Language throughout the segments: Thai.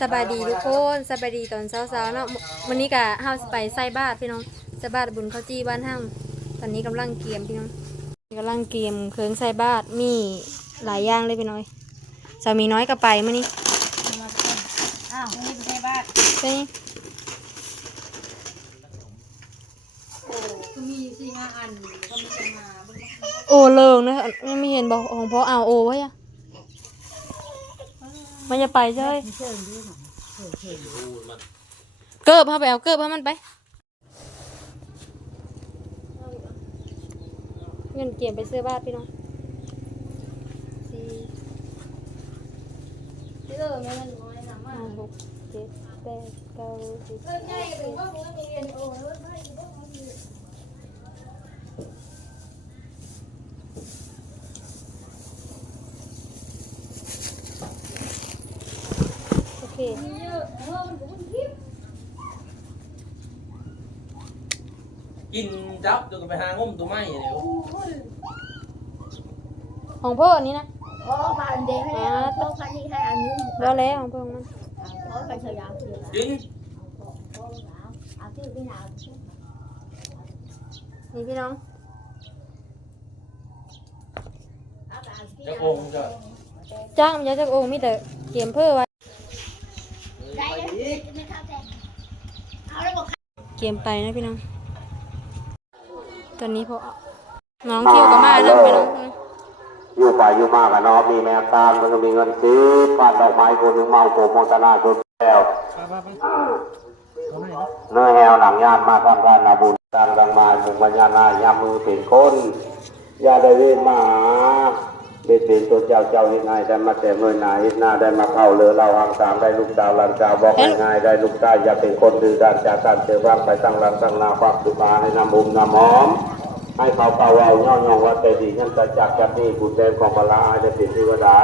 สบายดีทุกคนสบายดีตอนเช้าๆเนาะวันนี้กะเฮาสิไปใส่บาตรพี่น้องใส่บาตรบุญข้าวจี้บ้านเฮาตอนนี้กำลังเกียมพี่น้องกำลังเกียมเครื่องใส่บาตรมีหลายอย่างเลยพี่น้อยสามีน้อยก็ไปมื้อนี้อ้าวนี่เป็นไงบ้างไปนี่ก็มีสี่ห้าอันก็ไม่เป็นมาเบิ่งโอ้เลิงนะยังไม่เห็นบอกของพ่อเอาโอไว้อะ มันจะไปใช่เกิบพาไปเอาเกิบให้มันไปเงินเกียมไปซื้อบาทพี่น้องสี่เออแม่มันน้อยนะมาห้าหกเจ็ดแปดเก้าสิบ เออใหญ่หรือว่ามึงมีเรียนโอ้แล้วไม่ได้บ่มี โอเค เยอะเออมันก็มันทิ พย์กินจับเดี๋ยวก็ไปหางมตัวไม้เดี๋ยวโอ้ยของพ่ออันนี้นะโอ้ผ่านเด็กให้แล้วโอ้ผ่านนี่ให้อันนี้แล้วแล้วของพ่อของมันโอ้ไปเฉยๆเอาเฉยกินๆเอาชื่อพี่นาวนี่พี่น้องเอาไปเอาที่จะองค์จะจ้างมันจะจากโองค์มีแต่เกียมเพื่อไว้ ได้เลยไม่เข้าใจเอาแล้วบอก เกมไปนะพี่น้อง ตอนนี้พอน้องคิวก็มาแล้วพี่น้องอยู่ไปอยู่มากอะเนาะมีแม่ตามมันก็มีเงินซื้อปาดดอกไม้คนหนึ่งเมาโกโมตนาคนแล้วเนื้อแหวหลังญาติมาทำการนาบุญตามดังมาบุญปัญญาณายามือเป็นคนยาได้เวทมา หาเบ็ดเป็นตัวเจ้าเจ้าที่นายได้มาแต่เมื่อไหนหน้าได้มาเข้าเรือเราหังสามได้ลูกสาวหลังสาวบอกง่ายๆได้ลูกชายอย่าเป็นคนดื้อด้านจากการเจอร่างไปตั้งหลังตั้งนาความสุขาให้นำบุญนำหอมให้เขาเป่าเอาย่อยองว่าใจดีนั่นจะจักจับนี่บุญแดนของพระอาจะเป็นเทวดา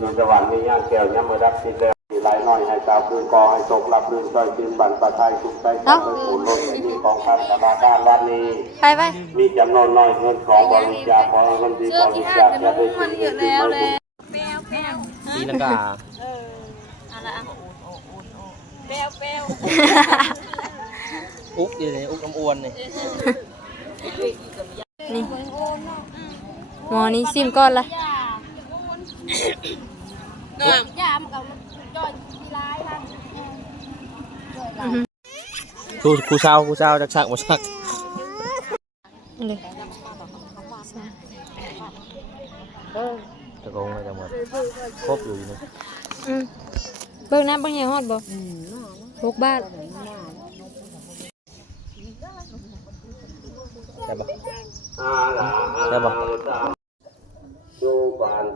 มีสวรรค์มีย่างแก้วย่ำมือรับสิแล้วสี ไหลน้อยให้สาวคืนกอให้ตกรับลื่นต้อยคืนบันปะทายทุกใจจับไปปูนรถไปมีของท่านกบาด้านด้านนี้ ไปไป มีจำนวนน้อยเงินของบริจาคของเงินที่บริจาคจะได้สิ่งที่ดีมากตีลังกาแปลวแปลวอุ๊กอยู่นี่อุ๊กน้ำอ้วนนี่นี่หมอนี้ซิมก้อนละยามกับจอยที่ร้ายท่านครูครูเช้าครูเช้าจักชักบ่ชักเลยตะโกงเลยจังหมดครบอยู่นี่ อืมเบิ่งน้ำเบิ่งยังฮอดบ่หกบาทได้ปะอาลาอาลาสุปัน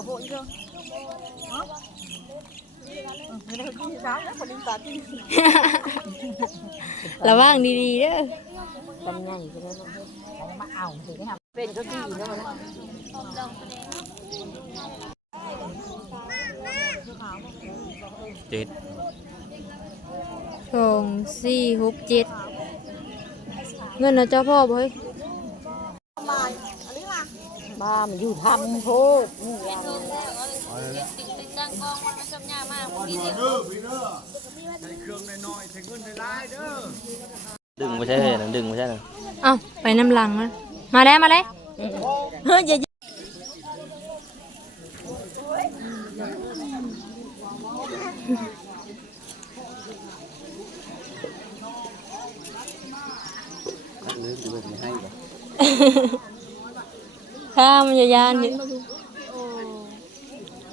ở hội chưa? Hả? là vang đi đi đó tầm nhảy mà ảo thì cái hàm bên có gì đâu mà chết thường si hút chết người nó cho phô bơi มาระวังดีๆเด้อเจ็ดสองสี่หกเจ็ดเงินนะเจ้าพ่อบ่เฮ้ยบ้ามันอยู่ทำโทษนี่ยังดึงไม่ใช่เลยนะดึงไม่ใช่นะเอ้าไปน้ำหลังนะมาแล้วมาแล้วเฮ้ยอย่า ข้ามอย่ายานดิ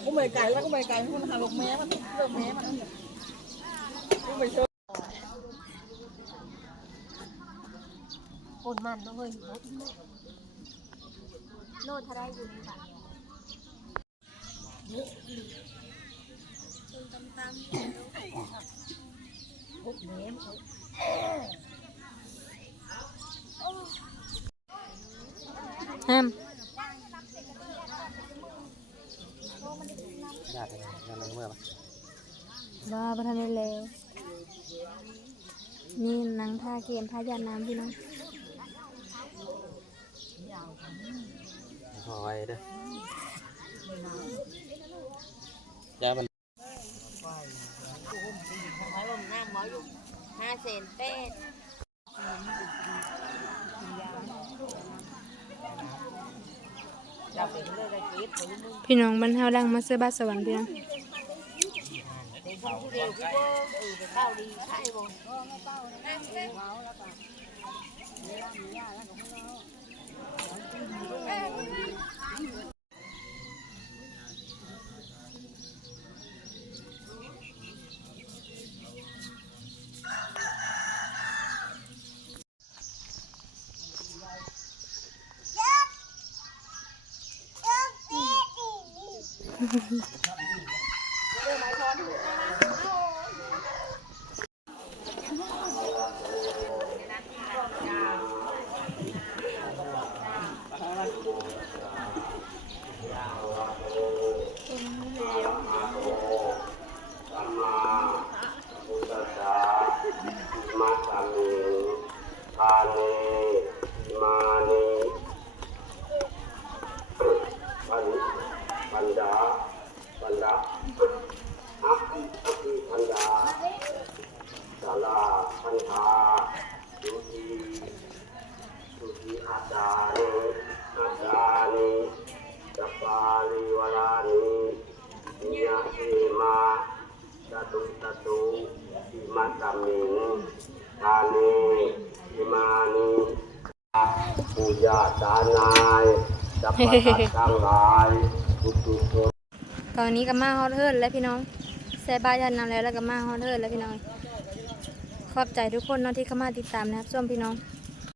กูไม่ไก่แล้วกูไม่ไก่มันหาลูกแม่มันเลิกแม่มันกูไม่ชอบคนมันต้องเลยโน่นทรายอยู่นี่ค่ะห้ ญาติงานอะไรเมื่อปะว่าประธานได้แล้วนี่นางท่าเกมท่ายาน้ำพี่น้องคอยเด้อยามัน ห้าเซนเป็ด พี่น้องบรรเทาดังมาเสื้อบ้านสวรรค์พี่น้อง ข้าวดีใช่บ่ ตัสสะมาสามิทาเนมานิปัน ปัญญาปัญญาอักขิอักขิปัญญาสาลาปัญญาสุทีสุทีอาจานิอาจานิจัปาลิวลานิยะเทมาตตุตตุอิมัตมิงทานีอิมานิปูญาตานายจัปปะตทั้งหลาย ตอนนี้ก็มาฮอตเฮิร์แล้วพี่น้องใส่บ้านยาน้ำแล้วแล้วก็มาฮอตเฮิร์แล้วพี่น้อง ขอบใจทุกคนเนาะที่เข้ามาติดตามนะครับส้มพี่น้อง